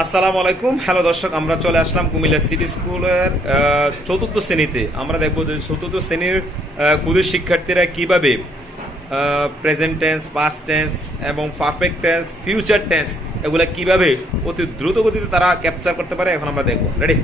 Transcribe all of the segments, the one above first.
আসসালামু আলাইকুম। হ্যালো দর্শক, আমরা চলে আসলাম কুমিল্লা সিটি স্কুলের চতুর্থ শ্রেণীতে। আমরা দেখব যে চতুর্থ শ্রেণির কুদের শিক্ষার্থীরা কীভাবে প্রেজেন্ট টেন্স পাস্ট টেন্স এবং পারফেক্ট টেন্স ফিউচার টেন্স এগুলো কীভাবে অতি দ্রুত গতিতে তারা ক্যাপচার করতে পারে, এখন আমরা দেখব। রেডি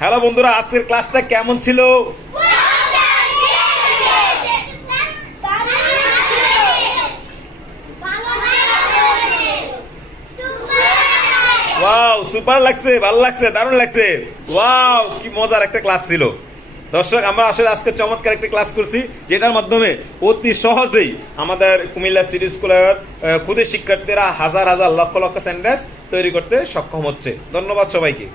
হ্যালো বন্ধুরা, আজকের ক্লাসটা কেমন ছিল? ওয়াও সুপার লাগছে, ভালো লাগছে, দারুণ লাগছে। ওয়াও কি মজার একটা ক্লাস ছিল। দর্শক, আমরা আসলে আজকে চমৎকার একটা ক্লাস করছি, যেটার মাধ্যমে অতি সহজেই আমাদের কুমিল্লা সিটি স্কুলের খুদে শিক্ষার্থীরা হাজার হাজার লক্ষ লক্ষ সেন্টেন্স তৈরি করতে সক্ষম হচ্ছে। ধন্যবাদ সবাইকে।